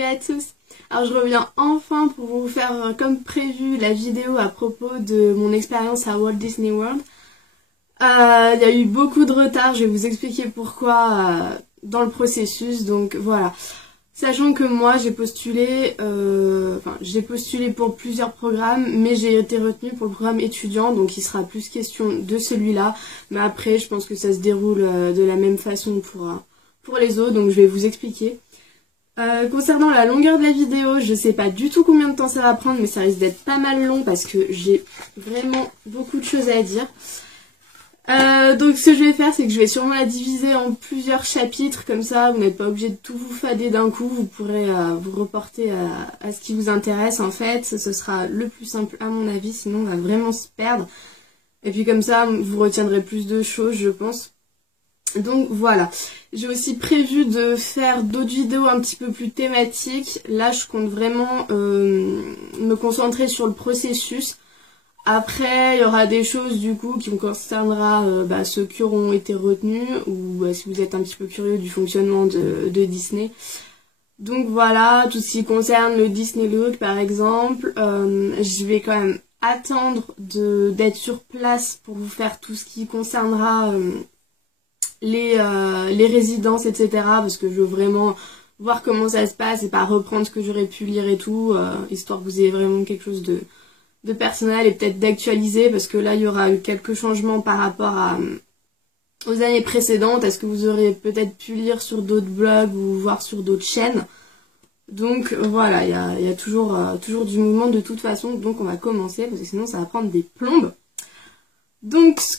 Salut à tous. Alors je reviens enfin pour vous faire comme prévu la vidéo à propos de mon expérience à Walt Disney World. Il y a eu beaucoup de retard, je vais vous expliquer pourquoi dans le processus, donc voilà. Sachant que moi j'ai postulé pour plusieurs programmes, mais j'ai été retenue pour le programme étudiant, donc il sera plus question de celui-là. Mais après je pense que ça se déroule de la même façon pour les autres, donc je vais vous expliquer. Concernant la longueur de la vidéo, je sais pas du tout combien de temps ça va prendre, mais ça risque d'être pas mal long parce que j'ai vraiment beaucoup de choses à dire. Donc ce que je vais faire, c'est que je vais sûrement la diviser en plusieurs chapitres, comme ça vous n'êtes pas obligé de tout vous fader d'un coup, vous pourrez vous reporter à ce qui vous intéresse en fait, ce sera le plus simple à mon avis, sinon on va vraiment se perdre. Et puis comme ça, vous retiendrez plus de choses je pense. Donc voilà, j'ai aussi prévu de faire d'autres vidéos un petit peu plus thématiques. Là je compte vraiment me concentrer sur le processus. Après il y aura des choses du coup qui concernera ceux qui auront été retenus ou si vous êtes un petit peu curieux du fonctionnement de Disney. Donc voilà, tout ce qui concerne le Disney Look par exemple, je vais quand même attendre d'être sur place pour vous faire tout ce qui concernera les résidences etc, parce que je veux vraiment voir comment ça se passe et pas reprendre ce que j'aurais pu lire et tout, histoire que vous ayez vraiment quelque chose de personnel et peut-être d'actualiser, parce que là il y aura eu quelques changements par rapport aux années précédentes, à ce que vous aurez peut-être pu lire sur d'autres blogs ou voir sur d'autres chaînes. Donc voilà, il y a toujours du mouvement de toute façon, donc on va commencer parce que sinon ça va prendre des plombes. Donc ce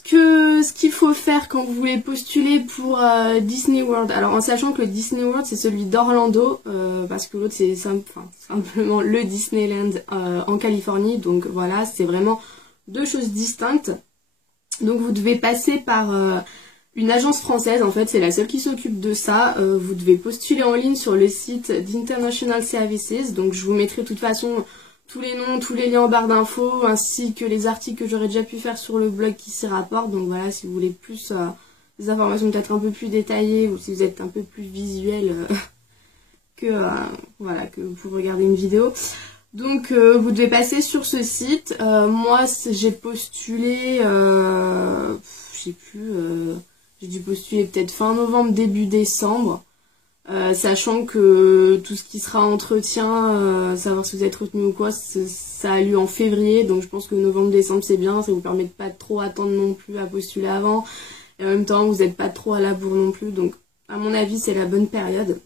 qu'il faut faire quand vous voulez postuler pour Disney World, alors en sachant que le Disney World c'est celui d'Orlando, parce que l'autre c'est simplement le Disneyland en Californie, donc voilà, c'est vraiment deux choses distinctes. Donc vous devez passer par une agence française, en fait c'est la seule qui s'occupe de ça. Vous devez postuler en ligne sur le site d'International Services, donc je vous mettrai de toute façon tous les noms, tous les liens en barre d'infos, ainsi que les articles que j'aurais déjà pu faire sur le blog qui s'y rapportent. Donc voilà, si vous voulez plus des informations peut-être un peu plus détaillées, ou si vous êtes un peu plus visuel que vous pouvez regarder une vidéo. Donc vous devez passer sur ce site. Moi j'ai postulé, j'ai dû postuler peut-être fin novembre, début décembre. Sachant que tout ce qui sera entretien, savoir si vous êtes retenu ou quoi, ça a lieu en février, donc je pense que novembre-décembre c'est bien, ça vous permet de pas trop attendre non plus à postuler avant, et en même temps vous n'êtes pas trop à la bourre non plus, donc à mon avis c'est la bonne période.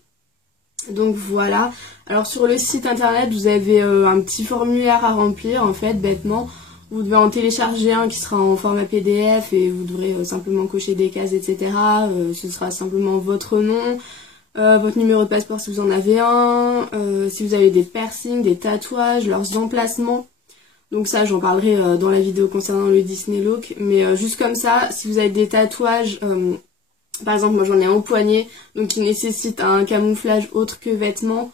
Donc voilà, alors sur le site internet vous avez un petit formulaire à remplir en fait, bêtement. Vous devez en télécharger un qui sera en format PDF et vous devrez simplement cocher des cases etc. Ce sera simplement votre nom, votre numéro de passeport si vous en avez un, si vous avez des piercings, des tatouages, leurs emplacements. Donc ça j'en parlerai dans la vidéo concernant le Disney Look, mais juste comme ça, si vous avez des tatouages, par exemple moi j'en ai un au poignet, donc qui nécessite un camouflage autre que vêtements,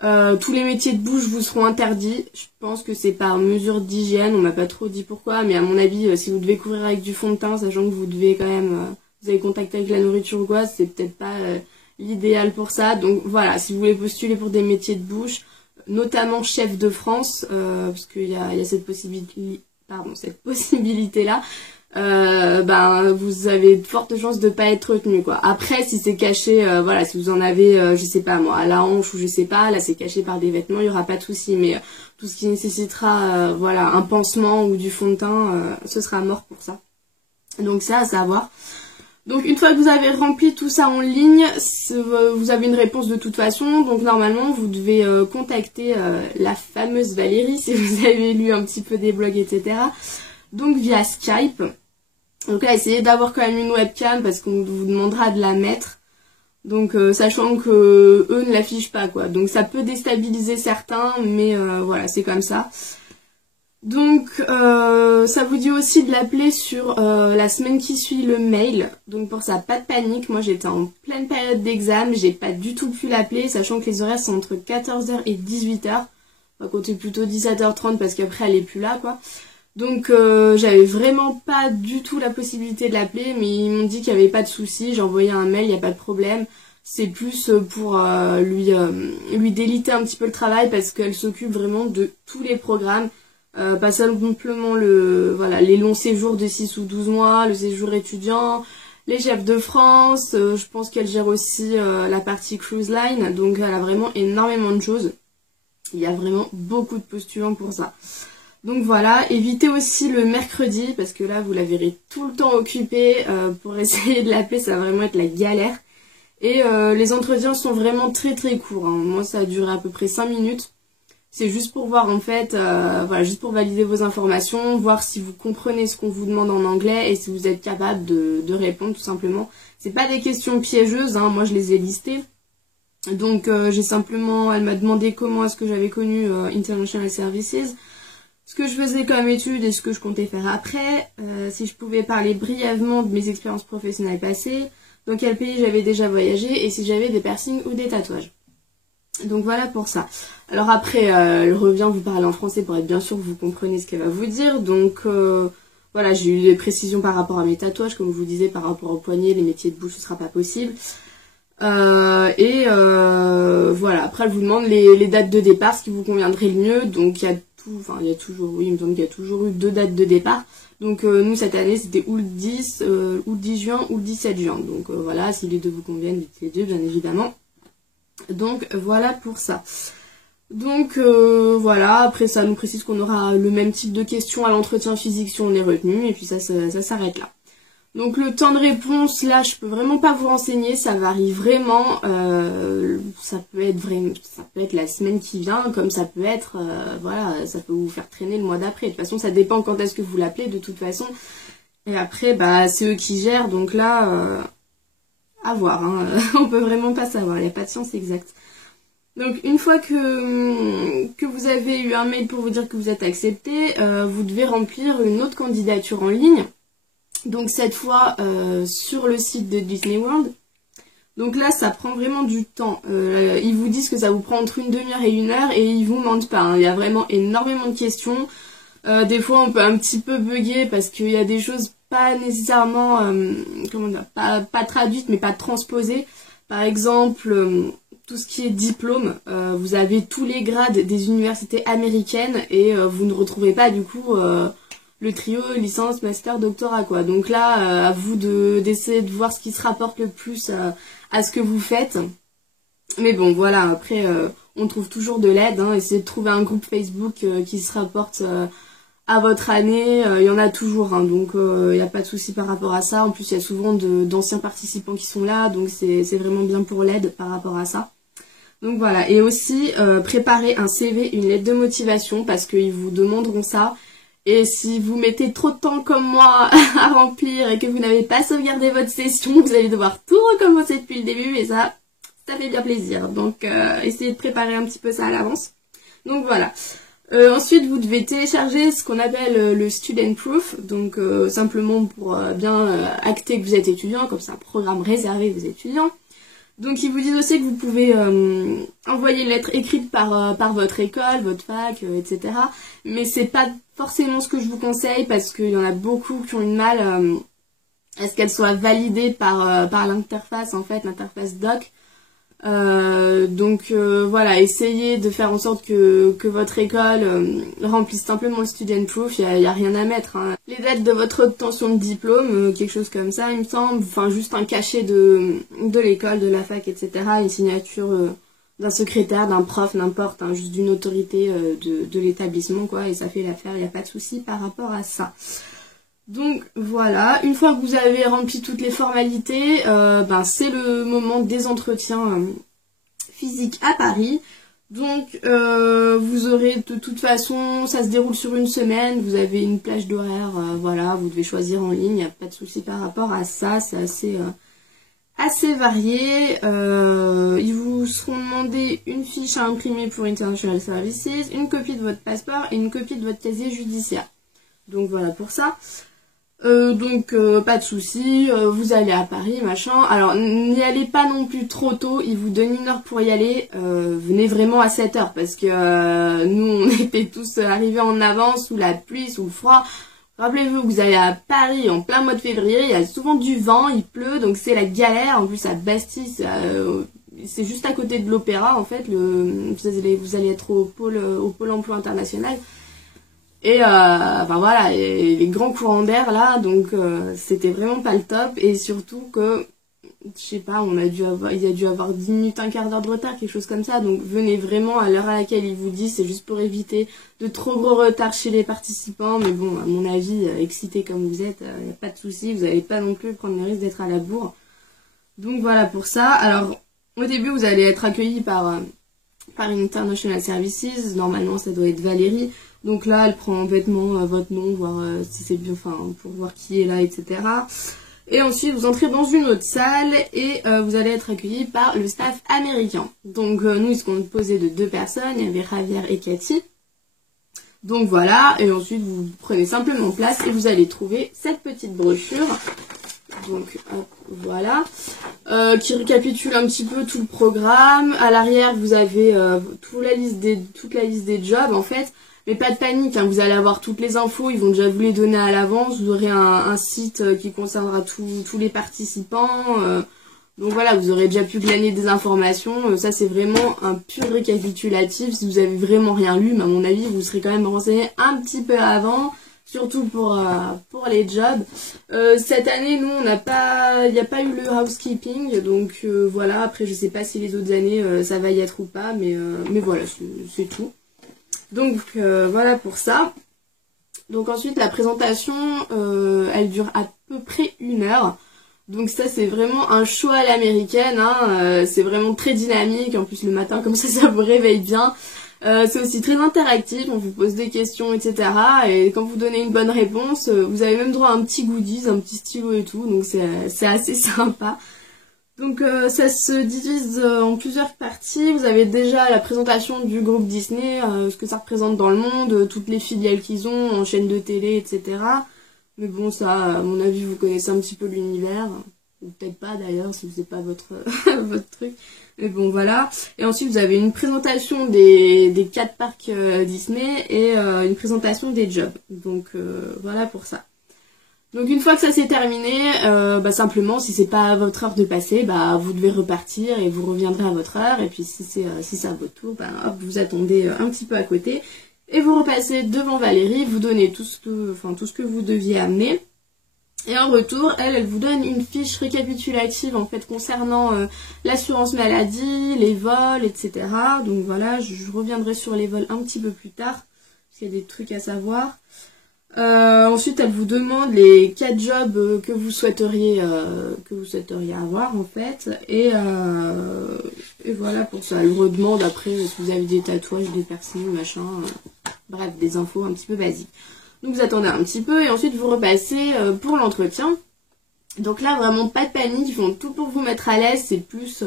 tous les métiers de bouche vous seront interdits. Je pense que c'est par mesure d'hygiène, on m'a pas trop dit pourquoi, mais à mon avis si vous devez couvrir avec du fond de teint, sachant que vous devez quand même, vous avez contact avec la nourriture ou quoi, c'est peut-être pas l'idéal pour ça. Donc voilà, si vous voulez postuler pour des métiers de bouche, notamment chef de France, parce qu'il y a cette possibilité là, vous avez de fortes chances de pas être retenu quoi. Après si c'est caché, voilà, si vous en avez je sais pas moi à la hanche ou je sais pas, là c'est caché par des vêtements, il y aura pas de souci, mais tout ce qui nécessitera voilà un pansement ou du fond de teint, ce sera mort pour ça. Donc ça à savoir. Donc une fois que vous avez rempli tout ça en ligne, vous avez une réponse de toute façon. Donc normalement vous devez contacter la fameuse Valérie si vous avez lu un petit peu des blogs etc. Donc via Skype. Donc là essayez d'avoir quand même une webcam parce qu'on vous demandera de la mettre. Donc sachant que eux ne l'affichent pas quoi. Donc ça peut déstabiliser certains, mais voilà c'est comme ça. Donc ça vous dit aussi de l'appeler sur la semaine qui suit le mail. Donc pour ça pas de panique, moi j'étais en pleine période d'examen, j'ai pas du tout pu l'appeler, sachant que les horaires sont entre 14 h et 18 h. On va compter plutôt 17 h 30 parce qu'après elle est plus là quoi. Donc j'avais vraiment pas du tout la possibilité de l'appeler, mais ils m'ont dit qu'il n'y avait pas de souci, j'ai envoyé un mail, il n'y a pas de problème. c'est plus pour lui déliter un petit peu le travail parce qu'elle s'occupe vraiment de tous les programmes. Pas simplement les longs séjours de 6 ou 12 mois, le séjour étudiant, les chefs de France, je pense qu'elle gère aussi la partie cruise line, donc elle a vraiment énormément de choses. Il y a vraiment beaucoup de postulants pour ça. Donc voilà, évitez aussi le mercredi, parce que là vous la verrez tout le temps occupée, pour essayer de l'appeler ça va vraiment être la galère. Et les entretiens sont vraiment très très courts, hein. Moi ça a duré à peu près 5 minutes. C'est juste pour voir en fait, juste pour valider vos informations, voir si vous comprenez ce qu'on vous demande en anglais et si vous êtes capable de répondre tout simplement. C'est pas des questions piégeuses, hein, moi je les ai listées. Donc elle m'a demandé comment est-ce que j'avais connu International Services, ce que je faisais comme étude et ce que je comptais faire après, si je pouvais parler brièvement de mes expériences professionnelles passées, dans quel pays j'avais déjà voyagé et si j'avais des piercings ou des tatouages. Donc voilà pour ça. Alors après, elle revient vous parler en français pour être bien sûr que vous comprenez ce qu'elle va vous dire. Donc voilà, j'ai eu des précisions par rapport à mes tatouages, comme je vous disais, par rapport au poignet, les métiers de bouche, ce sera pas possible. Voilà, après elle vous demande les dates de départ, ce qui vous conviendrait le mieux. Donc il y a toujours, oui, il me semble qu'il y a toujours eu 2 dates de départ. Donc nous cette année c'était ou le 10 juin ou le 17 juin. Donc voilà, si les deux vous conviennent, dites les deux bien évidemment. Donc voilà pour ça. Donc voilà, après ça nous précise qu'on aura le même type de questions à l'entretien physique si on est retenu, et puis ça s'arrête là. Donc le temps de réponse, là je peux vraiment pas vous renseigner, ça varie vraiment, ça peut être la semaine qui vient, comme ça peut être, ça peut vous faire traîner le mois d'après. De toute façon ça dépend quand est-ce que vous l'appelez de toute façon. Et après c'est eux qui gèrent, donc là, à voir, hein. On peut vraiment pas savoir, il n'y a pas de science exacte. Donc une fois que vous avez eu un mail pour vous dire que vous êtes accepté, vous devez remplir une autre candidature en ligne. Donc cette fois sur le site de Disney World. Donc là ça prend vraiment du temps. Ils vous disent que ça vous prend entre une demi-heure et 1 heure et ils vous mentent pas, hein. Il y a vraiment énormément de questions. Des fois on peut un petit peu bugger parce qu'il y a des choses pas nécessairement pas traduites mais pas transposées. Par exemple, tout ce qui est diplôme, vous avez tous les grades des universités américaines et vous ne retrouvez pas du coup le trio licence, master, doctorat quoi. Donc là, à vous d'essayer de voir ce qui se rapporte le plus à ce que vous faites. Mais bon voilà, après on trouve toujours de l'aide, hein. Essayez de trouver un groupe Facebook qui se rapporte à votre année, il y en a toujours, hein, donc il n'y a pas de souci par rapport à ça. En plus il y a souvent d'anciens participants qui sont là, donc c'est vraiment bien pour l'aide par rapport à ça. Donc voilà, et aussi préparez un CV, une lettre de motivation, parce qu'ils vous demanderont ça. Et si vous mettez trop de temps comme moi à remplir et que vous n'avez pas sauvegardé votre session, vous allez devoir tout recommencer depuis le début, et ça fait bien plaisir. Donc essayez de préparer un petit peu ça à l'avance. Donc voilà. Ensuite, vous devez télécharger ce qu'on appelle le Student Proof, donc simplement pour bien acter que vous êtes étudiant, comme c'est un programme réservé aux étudiants. Donc ils vous disent aussi que vous pouvez envoyer une lettre écrite par votre école, votre fac, etc. Mais c'est pas forcément ce que je vous conseille parce qu'il y en a beaucoup qui ont une mal à ce qu'elle soit validée par l'interface, en fait, l'interface doc. Voilà, essayez de faire en sorte que votre école remplisse simplement le Student Proof, il y a rien à mettre, hein. Les dates de votre obtention de diplôme, quelque chose comme ça il me semble, enfin juste un cachet de l'école, de la fac, etc. Une signature d'un secrétaire, d'un prof, n'importe, hein, juste d'une autorité de l'établissement quoi, et ça fait l'affaire, il n'y a pas de souci par rapport à ça. Donc voilà, une fois que vous avez rempli toutes les formalités, c'est le moment des entretiens physiques à Paris. Donc vous aurez de toute façon, ça se déroule sur une semaine, vous avez une plage d'horaire, voilà, vous devez choisir en ligne, il n'y a pas de souci par rapport à ça, c'est assez varié. Ils vous seront demandé une fiche à imprimer pour International Services, une copie de votre passeport et une copie de votre casier judiciaire. Donc voilà pour ça. Pas de souci, vous allez à Paris, machin. Alors n'y allez pas non plus trop tôt, ils vous donnent 1 heure pour y aller. Venez vraiment à 7 heures parce que nous on était tous arrivés en avance sous la pluie, sous le froid. Rappelez-vous que vous allez à Paris en plein mois de février, il y a souvent du vent, il pleut, donc c'est la galère. En plus à Bastille, c'est juste à côté de l'Opéra en fait. Vous allez être au pôle emploi international. Et enfin voilà, les grands courants d'air là, donc c'était vraiment pas le top. Et surtout que, je sais pas, il y a dû avoir 10 minutes, un quart d'heure de retard, quelque chose comme ça. Donc venez vraiment à l'heure à laquelle il vous dit, c'est juste pour éviter de trop gros retard chez les participants. Mais bon, à mon avis, excité comme vous êtes, y a pas de souci, vous n'allez pas non plus prendre le risque d'être à la bourre. Donc voilà pour ça. Alors au début, vous allez être accueillis par International Services. Normalement, ça doit être Valérie. Donc là, elle prend bêtement votre nom, voir si c'est bien, enfin, pour voir qui est là, etc. Et ensuite, vous entrez dans une autre salle et vous allez être accueillis par le staff américain. Donc nous, ils sont composés de 2 personnes, il y avait Javier et Cathy. Donc voilà, et ensuite, vous prenez simplement place et vous allez trouver cette petite brochure. Donc hop, voilà, qui récapitule un petit peu tout le programme. À l'arrière, vous avez toute la liste des jobs en fait. Mais pas de panique, hein, vous allez avoir toutes les infos, ils vont déjà vous les donner à l'avance. Vous aurez un site qui concernera tous les participants. Donc voilà, vous aurez déjà pu glaner des informations. Ça, c'est vraiment un pur récapitulatif. Si vous avez vraiment rien lu, mais à mon avis, vous serez quand même renseigné un petit peu avant. Surtout pour les jobs. Cette année, nous, il n'y a pas eu le housekeeping. Donc voilà, après, je sais pas si les autres années, ça va y être ou pas. Mais voilà, c'est tout. Donc voilà pour ça. Donc ensuite la présentation elle dure à peu près 1 heure. Donc ça c'est vraiment un show à l'américaine, hein. C'est vraiment très dynamique. En plus le matin comme ça vous réveille bien. C'est aussi très interactif, on vous pose des questions, etc. Et quand vous donnez une bonne réponse, vous avez même droit à un petit goodies, un petit stylo et tout. Donc c'est assez sympa. Donc ça se divise en plusieurs parties. Vous avez déjà la présentation du groupe Disney, ce que ça représente dans le monde, toutes les filiales qu'ils ont en chaîne de télé, etc. Mais bon, ça, à mon avis, vous connaissez un petit peu l'univers. Ou peut-être pas d'ailleurs, si c'est pas votre votre truc. Mais bon, voilà. Et ensuite, vous avez une présentation des 4 parcs Disney et une présentation des jobs. Donc voilà pour ça. Donc une fois que ça s'est terminé, simplement si c'est pas à votre heure de passer, vous devez repartir et vous reviendrez à votre heure. Et puis si c'est à votre tour, hop, vous attendez un petit peu à côté et vous repassez devant Valérie, vous donnez tout ce que vous deviez amener. Et en retour, elle vous donne une fiche récapitulative en fait concernant l'assurance maladie, les vols, etc. Donc voilà, je reviendrai sur les vols un petit peu plus tard parce qu'il y a des trucs à savoir. Ensuite, elle vous demande les 4 jobs que vous souhaiteriez avoir en fait, et voilà pour ça. Elle vous redemande après si vous avez des tatouages, des piercings, machin, bref, des infos un petit peu basiques. Donc vous attendez un petit peu et ensuite vous repassez pour l'entretien. Donc là, vraiment pas de panique, ils font tout pour vous mettre à l'aise. C'est plus,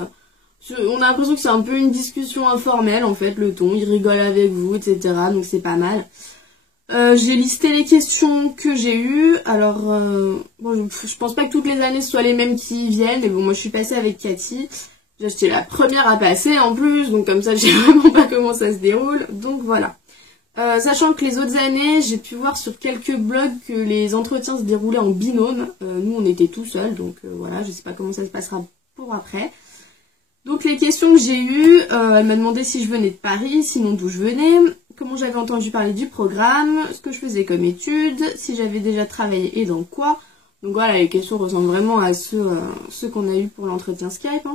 on a l'impression que c'est un peu une discussion informelle en fait, le ton, ils rigolent avec vous, etc. Donc c'est pas mal. J'ai listé les questions que j'ai eues. Alors, bon, je pense pas que toutes les années ce soient les mêmes qui viennent. Mais bon, moi je suis passée avec Cathy. J'étais la première à passer en plus. Donc comme ça, je sais vraiment pas comment ça se déroule. Donc voilà. Sachant que les autres années, j'ai pu voir sur quelques blogs que les entretiens se déroulaient en binôme. Nous, on était tout seuls. Donc voilà, je sais pas comment ça se passera pour après. Donc les questions que j'ai eues, elle m'a demandé si je venais de Paris, sinon d'où je venais, comment j'avais entendu parler du programme, ce que je faisais comme études, si j'avais déjà travaillé et dans quoi. Donc voilà, les questions ressemblent vraiment à ceux qu'on a eu pour l'entretien Skype.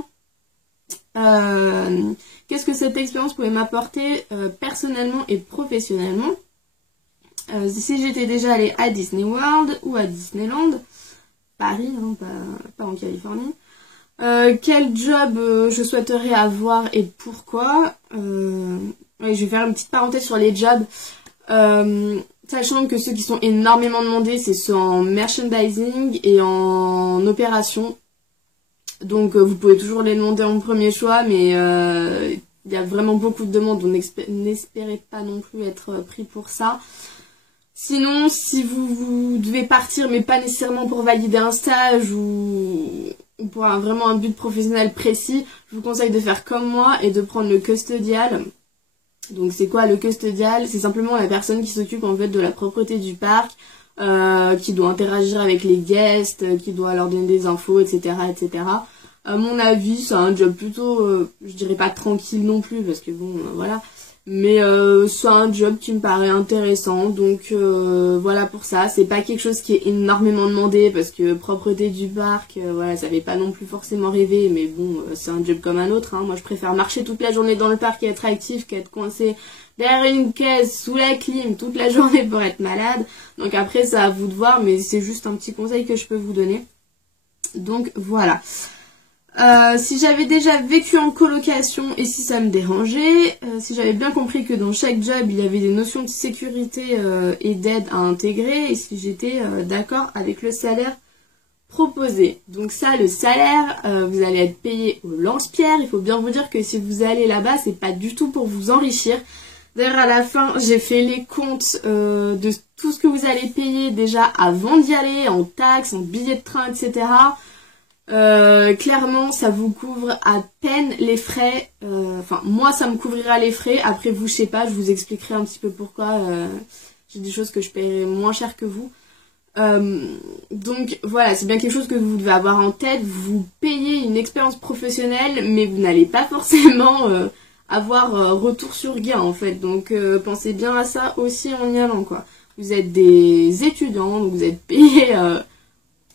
Qu'est-ce que cette expérience pouvait m'apporter personnellement et professionnellement, si j'étais déjà allée à Disney World ou à Disneyland, Paris, hein, pas en Californie. Quel job je souhaiterais avoir et pourquoi. Je vais faire une petite parenthèse sur les jobs. Sachant que ceux qui sont énormément demandés, c'est ceux en merchandising et en opération. Donc vous pouvez toujours les demander en premier choix, mais il y a vraiment beaucoup de demandes, donc n'espérez pas non plus être pris pour ça. Sinon, si vous devez partir, mais pas nécessairement pour valider un stage ou pour vraiment un but professionnel précis, je vous conseille de faire comme moi et de prendre le custodial. Donc c'est quoi le custodial? C'est simplement la personne qui s'occupe en fait de la propreté du parc, qui doit interagir avec les guests, qui doit leur donner des infos, etc., etc. À mon avis, c'est un job plutôt, je dirais pas tranquille non plus, parce que bon, voilà. Mais c'est un job qui me paraît intéressant, donc voilà pour ça. C'est pas quelque chose qui est énormément demandé, parce que propreté du parc, voilà, ça fait pas non plus forcément rêver, mais bon, c'est un job comme un autre, hein. Moi, je préfère marcher toute la journée dans le parc et être actif qu'être coincé derrière une caisse, sous la clim, toute la journée pour être malade. Donc après, c'est à vous de voir, mais c'est juste un petit conseil que je peux vous donner. Donc voilà. Si j'avais déjà vécu en colocation et si ça me dérangeait, si j'avais bien compris que dans chaque job il y avait des notions de sécurité et d'aide à intégrer, et si j'étais d'accord avec le salaire proposé. Donc ça, le salaire, vous allez être payé au lance-pierre. Il faut bien vous dire que si vous allez là-bas, c'est pas du tout pour vous enrichir. D'ailleurs, à la fin, j'ai fait les comptes de tout ce que vous allez payer déjà avant d'y aller, en taxes, en billets de train, etc. Clairement, ça vous couvre à peine les frais. Enfin, moi, ça me couvrira les frais. Après, vous, je sais pas, je vous expliquerai un petit peu pourquoi. J'ai des choses que je paierai moins cher que vous. Donc voilà, c'est bien quelque chose que vous devez avoir en tête. Vous payez une expérience professionnelle, mais vous n'allez pas forcément avoir retour sur gain en fait. Donc pensez bien à ça aussi en y allant, quoi. Vous êtes des étudiants, donc vous êtes payés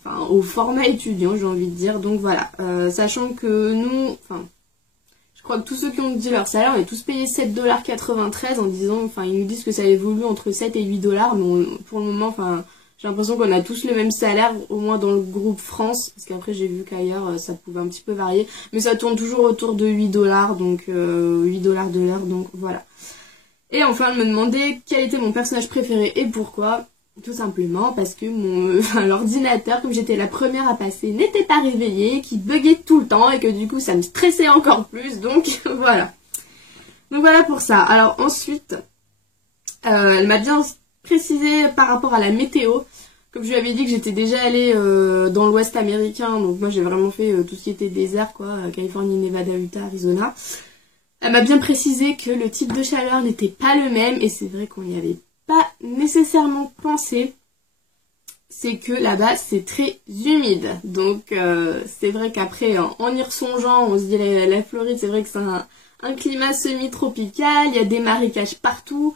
enfin, au format étudiant, j'ai envie de dire. Donc voilà, sachant que nous, enfin, je crois que tous ceux qui ont dit leur salaire, on est tous payés 7,93 $ en disant, enfin, ils nous disent que ça évolue entre 7 et 8 $, mais pour le moment, enfin, j'ai l'impression qu'on a tous le même salaire, au moins dans le groupe France, parce qu'après j'ai vu qu'ailleurs ça pouvait un petit peu varier, mais ça tourne toujours autour de 8 $, donc 8 $ de l'heure, donc voilà. Et enfin, elle me demandait quel était mon personnage préféré et pourquoi. Tout simplement parce que l'ordinateur, comme j'étais la première à passer, n'était pas réveillé, qui buguait tout le temps et que du coup ça me stressait encore plus, donc voilà. Donc voilà pour ça. Alors ensuite, elle m'a bien précisé par rapport à la météo. Comme je lui avais dit que j'étais déjà allée dans l'ouest américain, donc moi j'ai vraiment fait tout ce qui était désert, quoi, Californie, Nevada, Utah, Arizona. Elle m'a bien précisé que le type de chaleur n'était pas le même, et c'est vrai qu'on y avait pas nécessairement pensé. C'est que là-bas c'est très humide, donc c'est vrai qu'après en y ressongeant, on se dit la Floride, c'est vrai que c'est un climat semi-tropical, il y a des marécages partout.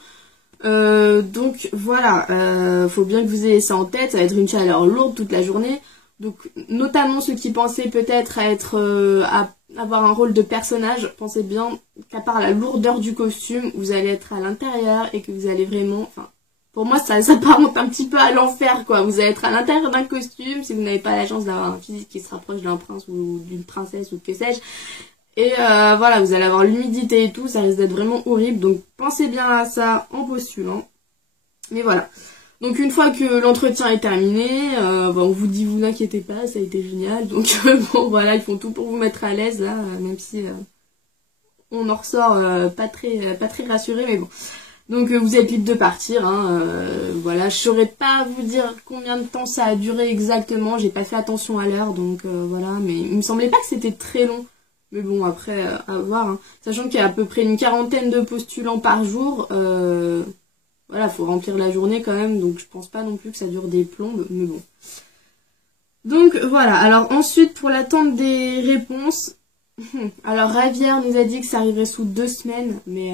Donc voilà, faut bien que vous ayez ça en tête, ça va être une chaleur lourde toute la journée. Donc notamment ceux qui pensaient peut-être à être à avoir un rôle de personnage, pensez bien qu'à part la lourdeur du costume, vous allez être à l'intérieur et que vous allez vraiment, enfin pour moi ça s'apparente un petit peu à l'enfer, quoi. Vous allez être à l'intérieur d'un costume si vous n'avez pas la chance d'avoir un physique qui se rapproche d'un prince ou d'une princesse ou que sais-je. Et voilà, vous allez avoir l'humidité et tout, ça risque d'être vraiment horrible, donc pensez bien à ça en postulant. Mais voilà. Donc une fois que l'entretien est terminé, on vous dit vous inquiétez pas, ça a été génial. Donc bon voilà, ils font tout pour vous mettre à l'aise là, même si on en ressort pas très rassuré, mais bon. Donc vous êtes libre de partir, hein, voilà, je saurais pas vous dire combien de temps ça a duré exactement, j'ai pas fait attention à l'heure, donc voilà, mais il me semblait pas que c'était très long. Mais bon, après, à voir, hein. Sachant qu'il y a à peu près une quarantaine de postulants par jour, voilà, faut remplir la journée quand même, donc je pense pas non plus que ça dure des plombes, mais bon. Donc voilà, alors ensuite pour l'attente des réponses, alors Ravière nous a dit que ça arriverait sous 2 semaines, mais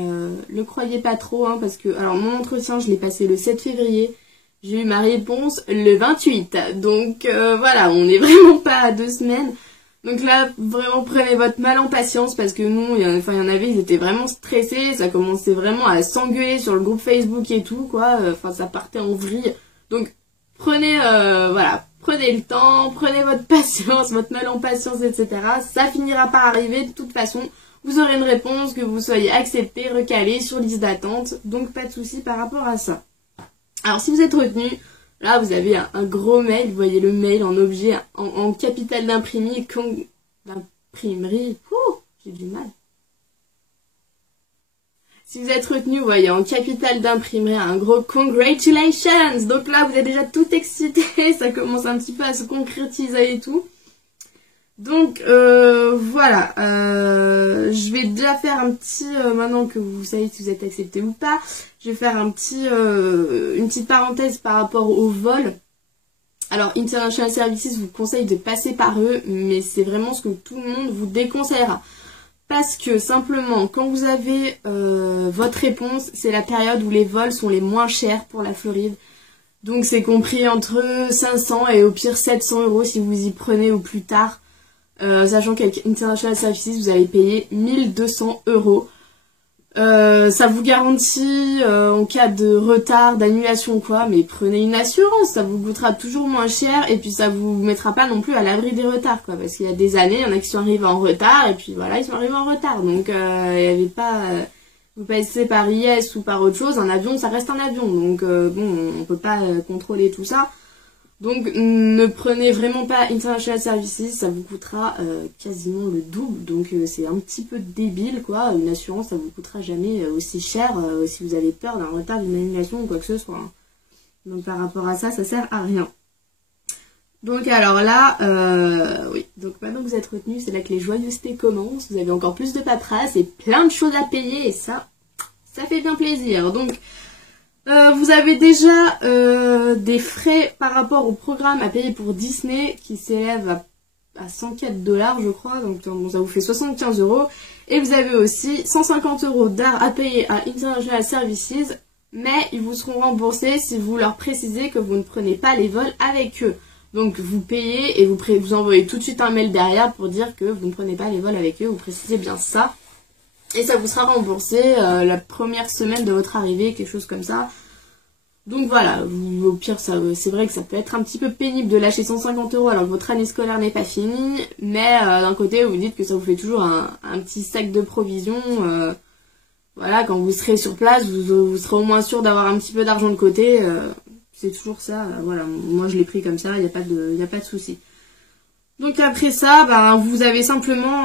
le croyez pas trop, hein, parce que, alors mon entretien je l'ai passé le 7 février, j'ai eu ma réponse le 28, donc voilà, on n'est vraiment pas à 2 semaines. Donc là, vraiment prenez votre mal en patience parce que nous, il y en avait, ils étaient vraiment stressés, ça commençait vraiment à s'engueuler sur le groupe Facebook et tout, quoi, enfin ça partait en vrille. Donc prenez, voilà, prenez le temps, prenez votre patience, votre mal en patience, etc. Ça finira par arriver de toute façon, vous aurez une réponse, que vous soyez accepté, recalé sur liste d'attente, donc pas de souci par rapport à ça. Alors si vous êtes retenu, là, vous avez un gros mail, vous voyez le mail en objet, en capital d'imprimerie, j'ai du mal. Si vous êtes retenu, vous voyez en capital d'imprimerie un gros congratulations. Donc là, vous êtes déjà tout excité, ça commence un petit peu à se concrétiser et tout. Donc voilà, je vais déjà faire un petit, maintenant que vous savez si vous êtes accepté ou pas, je vais faire une petite parenthèse par rapport au vol. Alors, International Services vous conseille de passer par eux, mais c'est vraiment ce que tout le monde vous déconseillera. Parce que simplement, quand vous avez votre réponse, c'est la période où les vols sont les moins chers pour la Floride. Donc c'est compris entre 500 et au pire 700 € si vous y prenez au plus tard. Sachant qu'avec International Services, vous allez payer 1200 €. Ça vous garantit en cas de retard, d'annulation ou quoi, mais prenez une assurance, ça vous coûtera toujours moins cher et puis ça vous mettra pas non plus à l'abri des retards quoi, parce qu'il y a des années, il y en a qui sont arrivés en retard et puis voilà, ils sont arrivés en retard, donc il y avait pas, vous passez par IS ou par autre chose, un avion ça reste un avion, donc bon, on peut pas contrôler tout ça. Donc ne prenez vraiment pas International Services, ça vous coûtera quasiment le double, donc c'est un petit peu débile quoi, une assurance ça vous coûtera jamais aussi cher si vous avez peur d'un retard, d'une annulation ou quoi que ce soit. Hein. Donc par rapport à ça, ça sert à rien. Donc alors là, oui, donc maintenant que vous êtes retenu, c'est là que les joyeusetés commencent, vous avez encore plus de paperasse et plein de choses à payer et ça fait bien plaisir. Donc vous avez déjà des frais par rapport au programme à payer pour Disney qui s'élèvent à 104 $ je crois, donc ça vous fait 75 €. Et vous avez aussi 150 € d'art à payer à International Services, mais ils vous seront remboursés si vous leur précisez que vous ne prenez pas les vols avec eux. Donc vous payez et vous envoyez tout de suite un mail derrière pour dire que vous ne prenez pas les vols avec eux, vous précisez bien ça. Et ça vous sera remboursé la première semaine de votre arrivée, quelque chose comme ça. Donc voilà, au pire, c'est vrai que ça peut être un petit peu pénible de lâcher 150 € alors que votre année scolaire n'est pas finie. Mais d'un côté, vous dites que ça vous fait toujours un petit sac de provisions. Voilà, quand vous serez sur place, vous serez au moins sûr d'avoir un petit peu d'argent de côté. C'est toujours ça, voilà, moi je l'ai pris comme ça, il n'y a pas de souci. Donc après ça, ben, vous avez simplement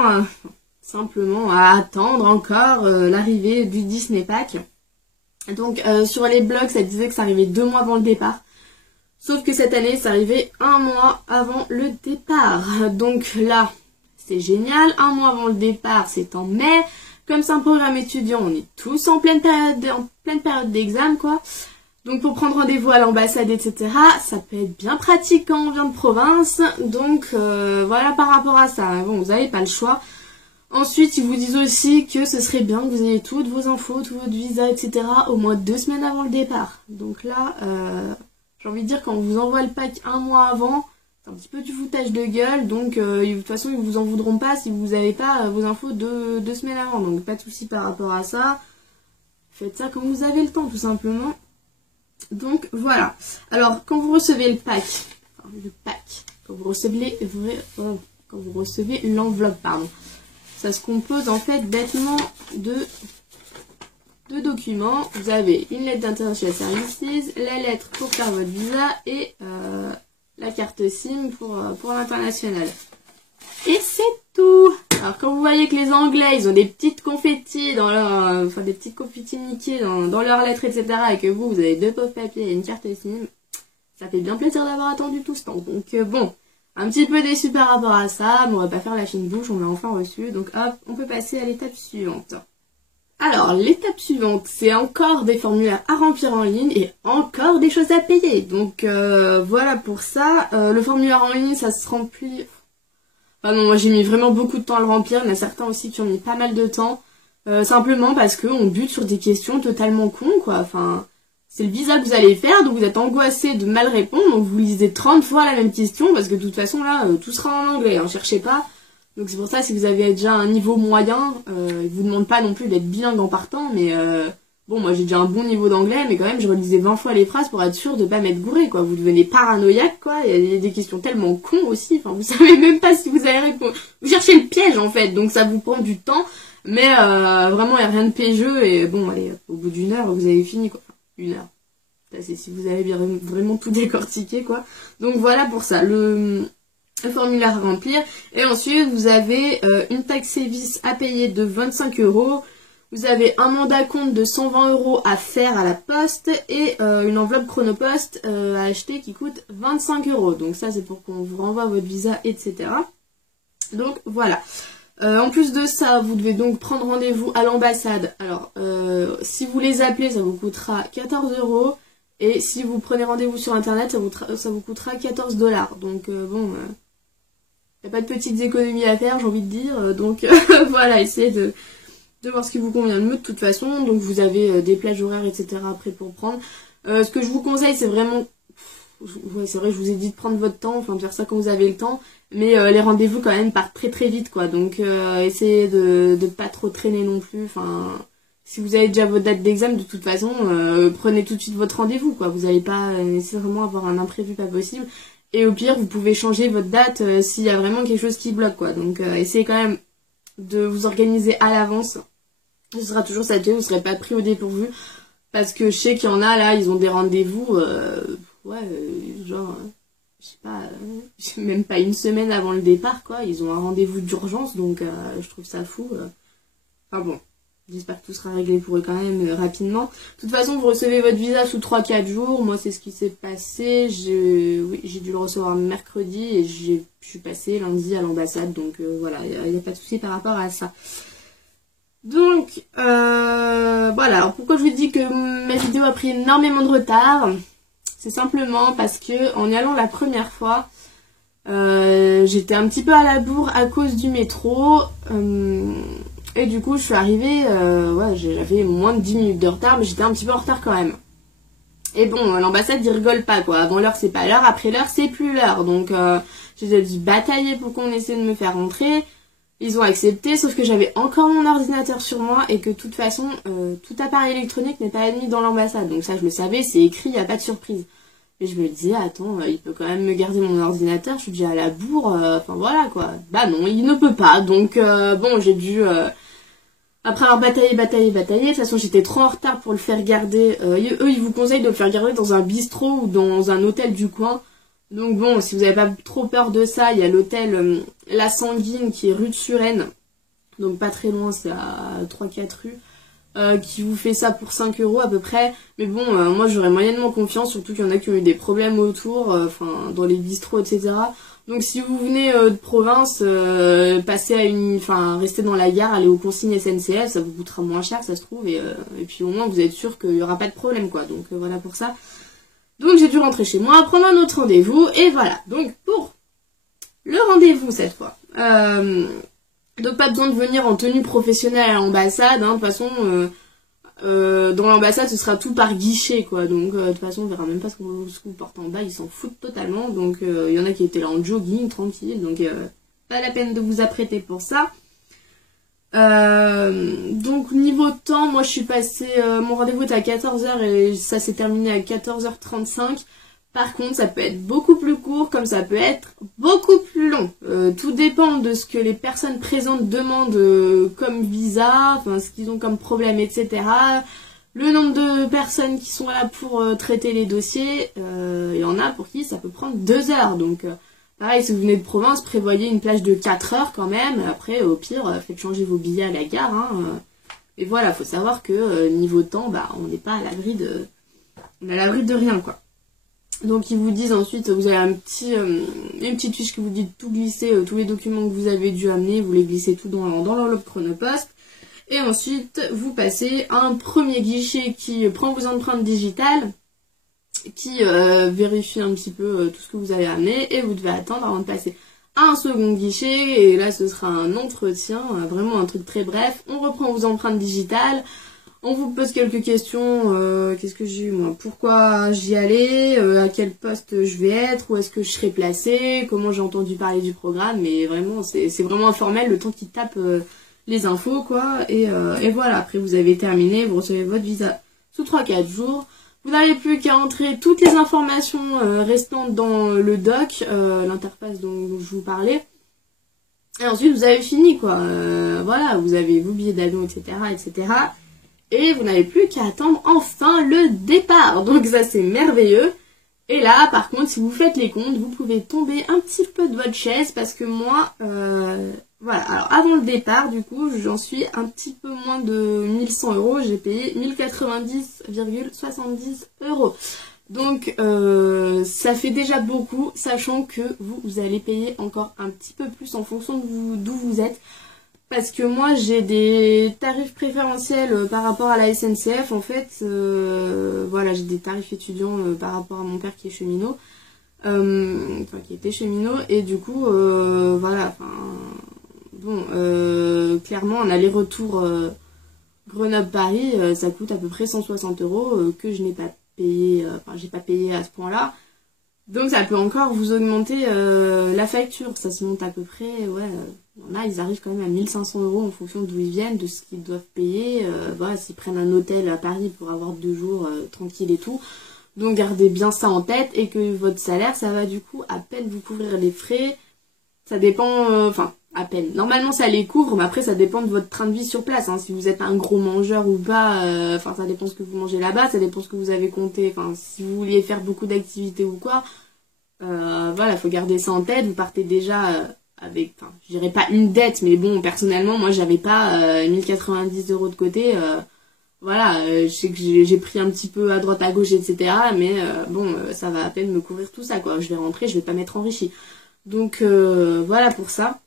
à attendre encore l'arrivée du Disney Pack. Donc sur les blogs, ça disait que ça arrivait 2 mois avant le départ. Sauf que cette année, ça arrivait 1 mois avant le départ. Donc là, c'est génial. 1 mois avant le départ, c'est en mai. Comme c'est un programme étudiant, on est tous en pleine période d'examen, quoi. Donc pour prendre rendez-vous à l'ambassade, etc., ça peut être bien pratique quand on vient de province. Donc voilà par rapport à ça. Bon, vous n'avez pas le choix. Ensuite, ils vous disent aussi que ce serait bien que vous ayez toutes vos infos, tout votre visa, etc. au moins 2 semaines avant le départ. Donc là, j'ai envie de dire, quand on vous envoie le pack 1 mois avant, c'est un petit peu du foutage de gueule. Donc de toute façon, ils vous en voudront pas si vous n'avez pas vos infos 2 semaines avant. Donc pas de souci par rapport à ça. Faites ça quand vous avez le temps, tout simplement. Donc voilà. Alors, quand vous recevez le pack, quand vous recevez l'enveloppe, pardon. Ça se compose en fait bêtement de 2 documents. Vous avez une lettre d'International Services, la lettre pour faire votre visa et la carte SIM pour l'international. Et c'est tout. Alors quand vous voyez que les Anglais, ils ont des petites confettis dans leur, des petites confettis Mickey dans leurs lettres, etc. et que vous avez 2 pauvres papiers et une carte SIM, ça fait bien plaisir d'avoir attendu tout ce temps. Donc bon. Un petit peu déçu par rapport à ça, mais on va pas faire la fine bouche, on l'a enfin reçu, donc hop, on peut passer à l'étape suivante. Alors, l'étape suivante, c'est encore des formulaires à remplir en ligne et encore des choses à payer. Donc voilà pour ça, le formulaire en ligne, ça se remplit... Enfin non, moi j'ai mis vraiment beaucoup de temps à le remplir, il y en a certains aussi qui ont mis pas mal de temps, simplement parce qu'on bute sur des questions totalement cons, quoi, enfin... C'est le visa que vous allez faire, donc vous êtes angoissé de mal répondre, donc vous lisez 30 fois la même question, parce que de toute façon là, tout sera en anglais, hein, cherchez pas. Donc c'est pour ça, si vous avez déjà un niveau moyen, ils vous demandent pas non plus d'être bilingue en partant, mais bon, moi j'ai déjà un bon niveau d'anglais, mais quand même je relisais 20 fois les phrases pour être sûr de pas m'être gouré, quoi. Vous devenez paranoïaque, quoi, il y a des questions tellement cons aussi, enfin vous savez même pas si vous allez répondre. Vous cherchez le piège en fait, donc ça vous prend du temps, mais vraiment il n'y a rien de piégeux, et bon, allez, au bout d'1 heure, vous avez fini, quoi. 1 heure. C'est si vous avez bien vraiment tout décortiqué, quoi. Donc voilà pour ça, le formulaire à remplir. Et ensuite, vous avez une taxe sévice à payer de 25 €. Vous avez un mandat compte de 120 € à faire à la poste et une enveloppe Chronopost à acheter qui coûte 25 €. Donc ça, c'est pour qu'on vous renvoie votre visa, etc. Donc voilà. En plus de ça, vous devez donc prendre rendez-vous à l'ambassade. Alors, si vous les appelez, ça vous coûtera 14 €. Et si vous prenez rendez-vous sur internet, ça vous coûtera 14 $. Donc bon, y a pas de petites économies à faire, j'ai envie de dire. Donc voilà, essayez de voir ce qui vous convient le mieux de toute façon. Donc vous avez des plages horaires, etc. après pour prendre. Ce que je vous conseille, c'est vraiment... Ouais, c'est vrai, je vous ai dit de prendre votre temps, enfin de faire ça quand vous avez le temps. Mais les rendez-vous quand même partent très très vite, quoi. Donc essayez de pas trop traîner non plus. Enfin... Si vous avez déjà votre date d'examen, de toute façon, prenez tout de suite votre rendez-vous, quoi. Vous n'allez pas nécessairement avoir un imprévu pas possible. Et au pire, vous pouvez changer votre date s'il y a vraiment quelque chose qui bloque, quoi. Donc, essayez quand même de vous organiser à l'avance. Ce sera toujours satisfait, vous ne serez pas pris au dépourvu. Parce que je sais qu'il y en a, là, ils ont des rendez-vous, genre, je sais pas, même pas une semaine avant le départ, quoi. Ils ont un rendez-vous d'urgence, donc je trouve ça fou. Enfin bon. J'espère que tout sera réglé pour eux quand même rapidement. De toute façon, vous recevez votre visa sous 3-4 jours. Moi, c'est ce qui s'est passé. J'ai dû le recevoir mercredi et je suis passée lundi à l'ambassade. Donc voilà, il n'y a pas de souci par rapport à ça. Donc, voilà. Alors, pourquoi je vous dis que ma vidéo a pris énormément de retard? C'est simplement parce que en y allant la première fois, j'étais un petit peu à la bourre à cause du métro. Et du coup, je suis arrivée, j'avais moins de 10 minutes de retard, mais j'étais un petit peu en retard quand même. Et bon, l'ambassade, ils rigolent pas, quoi. Avant l'heure, c'est pas l'heure, après l'heure, c'est plus l'heure. Donc, j'ai dû batailler pour qu'on essaie de me faire rentrer. Ils ont accepté, sauf que j'avais encore mon ordinateur sur moi et que de toute façon, tout appareil électronique n'est pas admis dans l'ambassade. Donc ça, je le savais, c'est écrit, il n'y a pas de surprise. Et je me disais, attends, il peut quand même me garder mon ordinateur, je suis déjà à la bourre, enfin voilà, quoi. Bah non, il ne peut pas. Donc, bon, j'ai dû... Après avoir bataillé, de toute façon j'étais trop en retard pour le faire garder. Eux ils vous conseillent de le faire garder dans un bistrot ou dans un hôtel du coin. Donc bon, si vous n'avez pas trop peur de ça, il y a l'hôtel La Sanguine qui est rue de Suresnes. Donc pas très loin, c'est à 3-4 rues. Qui vous fait ça pour 5 € à peu près. Mais bon, moi j'aurais moyennement confiance, surtout qu'il y en a qui ont eu des problèmes autour, enfin dans les bistrots, etc. Donc si vous venez de province, restez dans la gare, allez aux consignes SNCF, ça vous coûtera moins cher, ça se trouve, et puis au moins vous êtes sûr qu'il n'y aura pas de problème, quoi. Donc voilà pour ça. Donc j'ai dû rentrer chez moi, prendre un autre rendez-vous, et voilà. Donc pour le rendez-vous cette fois. Donc pas besoin de venir en tenue professionnelle à l'ambassade, hein. De toute façon, dans l'ambassade ce sera tout par guichet, quoi. Donc de toute façon on verra même pas ce que vous portez en bas, ils s'en foutent totalement. Donc il y en a qui étaient là en jogging, tranquille, donc pas la peine de vous apprêter pour ça. Donc niveau temps, moi je suis passée, mon rendez-vous était à 14 h et ça s'est terminé à 14 h 35. Par contre, ça peut être beaucoup plus court, comme ça peut être beaucoup plus long. Tout dépend de ce que les personnes présentes demandent comme visa, enfin ce qu'ils ont comme problème, etc. Le nombre de personnes qui sont là pour traiter les dossiers, il y en a pour qui ça peut prendre 2 heures. Donc pareil, si vous venez de province, prévoyez une plage de 4 heures quand même. Après, au pire, faites changer vos billets à la gare. Hein. Et voilà, faut savoir que niveau temps, bah, on n'est pas à l'abri de... On est à l'abri de rien, quoi. Donc ils vous disent ensuite, vous avez une petite fiche qui vous dit de tout glisser, tous les documents que vous avez dû amener, vous les glissez tout dans l'enveloppe Chronopost. Et ensuite, vous passez à un premier guichet qui prend vos empreintes digitales, qui vérifie un petit peu tout ce que vous avez amené, et vous devez attendre avant de passer à un second guichet, et là ce sera un entretien, vraiment un truc très bref. On reprend vos empreintes digitales. On vous pose quelques questions, qu'est-ce que j'ai eu moi, pourquoi j'y allais, à quel poste je vais être, où est-ce que je serai placée, comment j'ai entendu parler du programme, mais vraiment c'est vraiment informel, le temps qu'ils tapent les infos, quoi, et voilà, après vous avez terminé, vous recevez votre visa sous 3-4 jours, vous n'avez plus qu'à entrer toutes les informations restantes dans le doc, l'interface dont je vous parlais, et ensuite vous avez fini, quoi, voilà, vous avez vos billets d'avion, etc., etc., et vous n'avez plus qu'à attendre enfin le départ. Donc ça c'est merveilleux. Et là par contre si vous faites les comptes, vous pouvez tomber un petit peu de votre chaise parce que moi, voilà, alors avant le départ du coup j'en suis un petit peu moins de 1100 €, j'ai payé 1090,70 €. Donc ça fait déjà beaucoup, sachant que vous allez payer encore un petit peu plus en fonction d'où vous êtes. parce que moi j'ai des tarifs préférentiels par rapport à la SNCF en fait. Voilà, j'ai des tarifs étudiants par rapport à mon père qui est cheminot, enfin qui était cheminot, et du coup voilà, enfin bon, clairement un aller-retour Grenoble-Paris, ça coûte à peu près 160 € que je n'ai pas payé, enfin j'ai pas payé à ce point-là. Donc ça peut encore vous augmenter la facture, ça se monte à peu près, ouais, là ils arrivent quand même à 1500 € en fonction d'où ils viennent, de ce qu'ils doivent payer, voilà, s'ils prennent un hôtel à Paris pour avoir 2 jours tranquille et tout. Donc gardez bien ça en tête, et que votre salaire, ça va du coup à peine vous couvrir les frais, ça dépend, enfin, à peine. Normalement ça les couvre, mais après ça dépend de votre train de vie sur place, hein. Si vous êtes un gros mangeur ou pas, enfin ça dépend ce que vous mangez là-bas, ça dépend ce que vous avez compté, enfin si vous vouliez faire beaucoup d'activités ou quoi, voilà, faut garder ça en tête. Vous partez déjà avec, enfin je dirais pas une dette, mais bon, personnellement moi j'avais pas 1090 € de côté, voilà, je sais que j'ai pris un petit peu à droite à gauche, etc., mais bon, ça va à peine me couvrir tout ça, quoi. Je vais rentrer, je vais pas m'être enrichie. Donc voilà pour ça.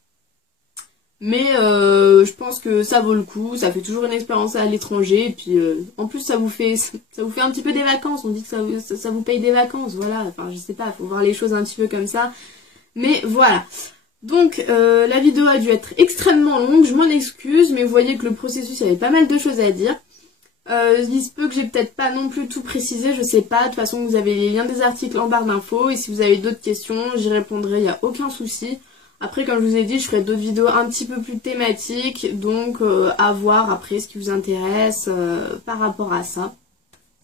Mais je pense que ça vaut le coup, ça fait toujours une expérience à l'étranger, et puis en plus ça vous fait un petit peu des vacances, on dit que ça vous paye des vacances, voilà, enfin je sais pas, faut voir les choses un petit peu comme ça, mais voilà. Donc la vidéo a dû être extrêmement longue, je m'en excuse, mais vous voyez que le processus, il y avait pas mal de choses à dire. Il se peut que j'ai peut-être pas non plus tout précisé, je sais pas, de toute façon vous avez les liens des articles en barre d'infos, et si vous avez d'autres questions, j'y répondrai, il n'y a aucun souci. Après, comme je vous ai dit, je ferai d'autres vidéos un petit peu plus thématiques, donc à voir après ce qui vous intéresse par rapport à ça.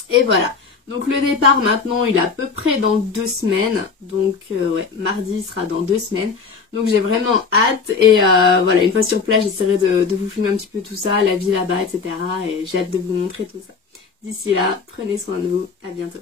Et voilà. Donc le départ maintenant, il est à peu près dans 2 semaines, donc ouais, mardi sera dans 2 semaines. Donc j'ai vraiment hâte, et voilà, une fois sur place, j'essaierai de vous filmer un petit peu tout ça, la vie là-bas, etc. Et j'ai hâte de vous montrer tout ça. D'ici là, prenez soin de vous, à bientôt.